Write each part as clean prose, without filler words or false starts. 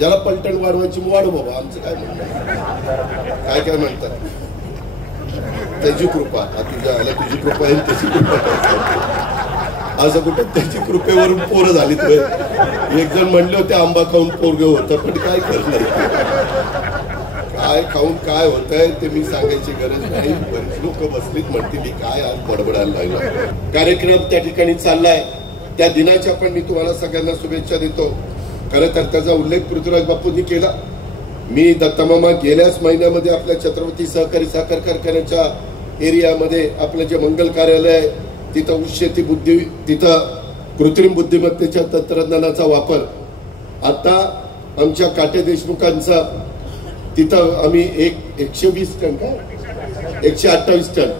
ज्याला पलटण वाढवायची वाढव बाबा, आमचं काय म्हणणं, काय काय म्हणतात त्याची कृपा, तुझ्या आला तुझी कृपा आहे त्याची कृपा, असं कुठं त्याची कृपेवरून पोरं झाली. एक जण म्हणले होते आंबा खाऊन पोरग होतं, पण काय करणार, काय खाऊन काय होतंय ते मी सांगायची गरज नाही. बरीच लोक बसलीत म्हणतील मी काय आज बडबडायला लागला. कार्यक्रम त्या ठिकाणी चाललाय, त्या दिनाच्या पण मी तुम्हाला सगळ्यांना शुभेच्छा देतो. खरं तर त्याचा उल्लेख पृथ्वीराज बापूंनी केला. मी दत्तमामा गेल्याच महिन्यामध्ये आपल्या छत्रपती सहकारी साखर कारखान्याच्या एरियामध्ये आपलं जे मंगल कार्यालय आहे तिथं शेती बुद्धी, तिथं कृत्रिम बुद्धिमत्तेच्या तंत्रज्ञानाचा वापर, आता आमच्या काटे देशमुखांचा तिथं आम्ही 120 टन का 128 टन,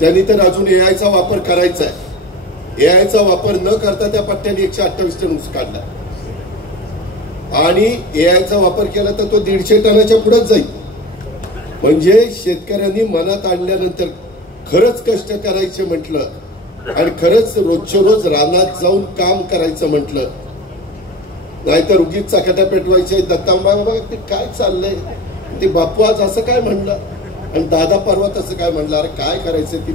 त्यांनी तर अजून एआयचा वापर करायचा आहे. एआयचा वापर न करता त्या पट्ट्याने 128 टन ऊस काढला आणि एआयचा वापर केला तर तो 150 टनाच्या पुढेच जाईल. म्हणजे शेतकऱ्यांनी मनात आणल्यानंतर खरंच कष्ट करायचे म्हटलं आणि खरंच रोजच्या रोज रानात जाऊन काम करायचं म्हटलं, नाहीतर उगीच चकाट्या पेटवायचे. दत्तांबा ते काय चाललंय, ते बापू आज असं काय म्हणलं आणि दादा परवा तसं काय म्हणलं. अरे काय करायचं ती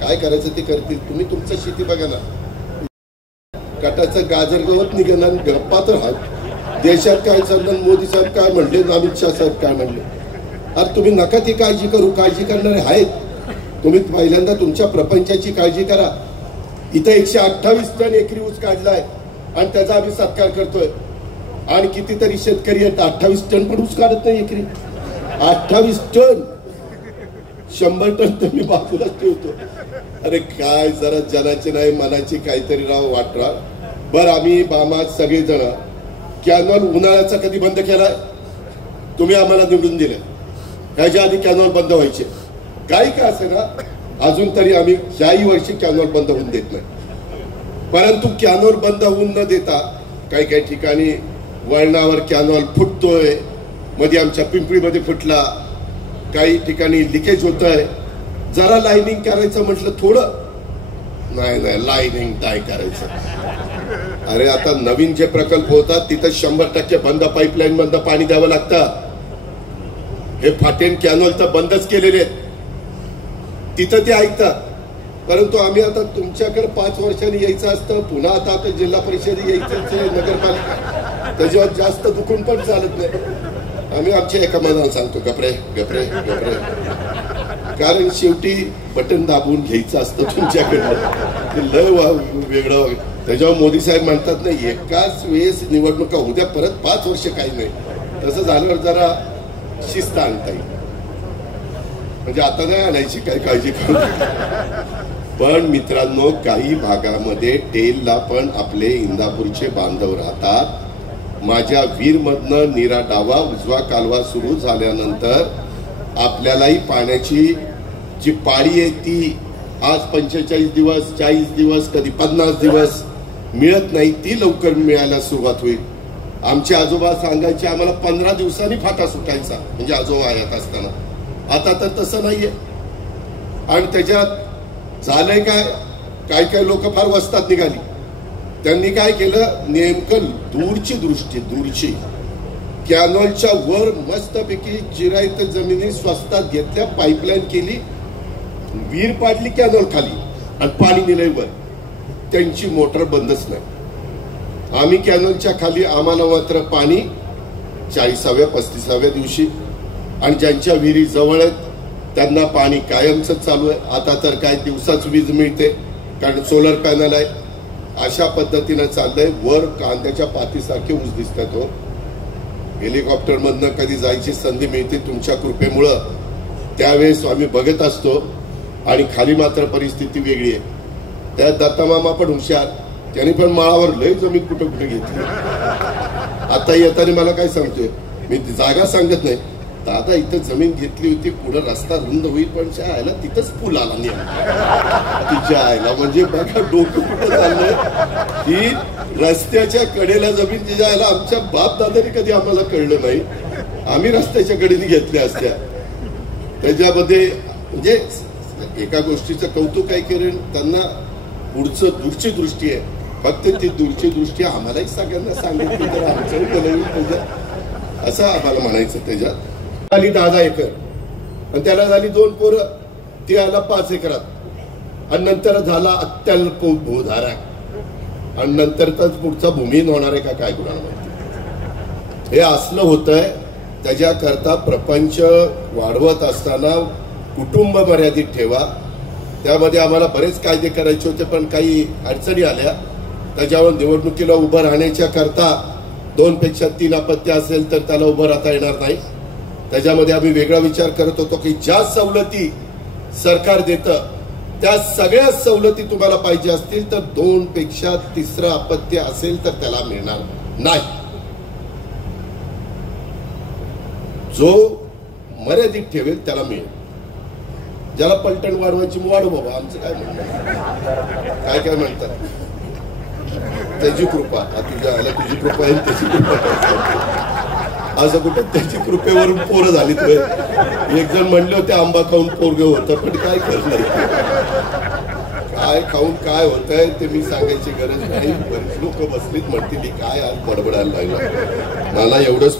काय करायचं ते करतील, तुम्ही तुमचं शेती बघा ना. कटाचं गाजर गवत निघणार गप्पा तर हात. देशात काय चाललं, मोदी साहेब काय म्हणले, अमित शाह साहेब काय म्हणले. अरे तुम्ही नका ती काळजी करू, काळजी करणारे आहेत. तुम्ही पहिल्यांदा तुमच्या प्रपंचाची काळजी करा. इथं 128 टन एकरी ऊस काढलाय आणि त्याचा आम्ही सत्कार करतोय. आणि कितीतरी शेतकरी आहेत 28 टन पण ऊस काढत नाही एकरी. 28 टन, 100 टन तर मी बाजूलाच ठेवतो. अरे काय जरा जनाची नाही मनाची काहीतरी राव वाटरा. बरं आम्ही बामा सगळेजण कॅनॉल उन्हाळ्याचा कधी बंद केलाय, तुम्ही आम्हाला निवडून दिले. ह्याच्या आधी कॅनॉल बंद व्हायचे, काही का असे ना, अजून तरी आम्ही ह्याही वर्षी कॅनॉल बंद होऊन देत नाही. परंतु कॅनॉल बंद होऊन न देता काही काही ठिकाणी वळणावर कॅनॉल फुटतोय. मध्ये आमच्या पिंपळीमध्ये फुटला, काही ठिकाणी लिकेज होत आहे. जरा लाईनिंग करायचं म्हटलं थोडं, नाही लाईनिंग काय करायचं. अरे आता नवीन जे प्रकल्प होतात तिथं 100% बंद पाईपलाईन बंद पाणी द्यावं लागतं. हे फाटेन कॅनॉल तर बंदच केलेले आहेत, तिथं ते ऐकतात. परंतु आम्ही आता तुमच्याकडे 5 वर्षांनी यायचं असतं, पुन्हा आता जिल्हा परिषद यायचं, नगरपालिका, त्याच्यावर जास्त दुखून पण चालत नाही. आम्ही आमच्या एका मनाला सांगतो गपरे गपरे गपरे, कारण शेवटी बटन दाबून घ्यायचं असतं तुमच्याकडे, लय वेगळं. त्याच्यावर मोदी साहेब म्हणतात नाही एकाच वेळेस निवडणुका उद्या परत 5 वर्ष काही नाही. तसं झाल्यावर जरा शिस्त आणता येईल. म्हणजे आता नाही आणायची काही काळजी करू. पण मित्रांनो, काही भागामध्ये टेलला पण आपले इंदापूरचे बांधव राहतात. माझ्या वीरमधनं नीरा डावा उजवा कालवा सुरू झाल्यानंतर आपल्यालाही पाण्याची जी पाळी आहे ती आज 45 दिवस 40 दिवस कधी 50 दिवस मिळत नाही, ती लवकर मिळायला सुरुवात होईल. आमचे आजोबा सांगायचे आम्हाला 15 दिवसांनी फाटा सुटायचा, म्हणजे आजोबा आयात असताना. आता तर तसं नाहीये. आणि त्याच्यात झालंय काय, काय काय लोक फार वस्तात निघाली. त्यांनी काय केलं, नेमकं दूरची कॅनॉलच्या वर मस्तपैकी जिरायत जमिनी स्वस्तात घेतल्या, पाईपलाईन केली, वीर पाडली कॅनॉल खाली आणि पाणी दिलंय वर. त्यांची मोटर बंदच नाही. आम्ही कॅनॉलच्या खाली, आम्हाला मात्र पाणी 40व्या 35व्या दिवशी. आणि ज्यांच्या विहिरी जवळ आहेत त्यांना पाणी कायमच चालू आहे. आता तर काय दिवसाच वीज मिळते कारण सोलर पॅनल आहे. अशा पद्धतीनं चाललंय. वर कांद्याच्या पातीसारखे ऊस दिसतात. हो, हेलिकॉप्टर मधनं कधी जायची संधी मिळते तुमच्या कृपेमुळं, त्यावेळेस आम्ही बघत असतो. आणि खाली मात्र परिस्थिती वेगळी आहे. त्यात दत्तामामा पण हुशार, त्यांनी पण माळावर लय जमीन कुठं कुठे घेतली. आता येताना मला काय सांगतोय, मी जागा सांगत नाही, दादा इथं जमीन घेतली होती, पुढे रस्ता रुंद होईल, पण आयला तिथंच पूल आला नाही तिच्या आयला. म्हणजे बघा डोकं कुठं चाललंय की रस्त्याच्या कडेला जमीन तिच्या आयला. आमच्या बाप दादाने कधी आम्हाला कळलं नाही, आम्ही रस्त्याच्या कडेने घेतल्या असत्या. त्याच्यामध्ये म्हणजे एका गोष्टीचं कौतुक काय करेन, त्यांना पुढचं दूरची दृष्टी आहे. फक्त ती दूरची दृष्टी आम्हालाही सगळ्यांना सांगितली तर आमचंही बोलवी त्याच्यात असं आम्हाला म्हणायचं. त्याच्यात आली 10 एकर आणि त्याला झाली 2 पोरं, ती आला 5 एकरात आणि नंतर झाला अत्यल्प भूधारा आणि नंतर तर पुढचा भूमीहीन होणार आहे का काय कुणाला माहिती. हे असलं होतंय. त्याच्याकरता प्रपंच वाढवत असताना कुटुंब मर्यादित ठेवा. त्यामध्ये आम्हाला बरेच कायदे करायचे होते पण काही अडचणी आल्या. त्याच्यावर निवडणुकीला उभं राहण्याच्या करता 2 पेक्षा 3 अपत्य असेल तर त्याला उभं राहता येणार नाही. त्याच्यामध्ये आम्ही वेगळा विचार करत होतो की ज्या सवलती सरकार देतं त्या सगळ्या सवलती तुम्हाला पाहिजे असतील तर 2 पेक्षा 3रं अपत्य असेल तर त्याला मिळणार नाही. जो मर्यादित ठेवेल त्याला मिळेल. ज्याला पलटण वाढवायची वाढव बाबा, आमचं काय म्हणणं. काय म्हणतात त्याची कृपा. तुझ्या आला तुझी कृपा आहे त्याची कृपा. असं कुठं त्याची कृपेवरून पोरं झाली. एक जण म्हणले होते आंबा खाऊन पोरग होतं पण काय करणार. काय खाऊन काय होतंय ते मी सांगायची गरज नाही. बरेच लोक बसलीत म्हणतील काय आज बडबडायला लागलं. मला एवढंच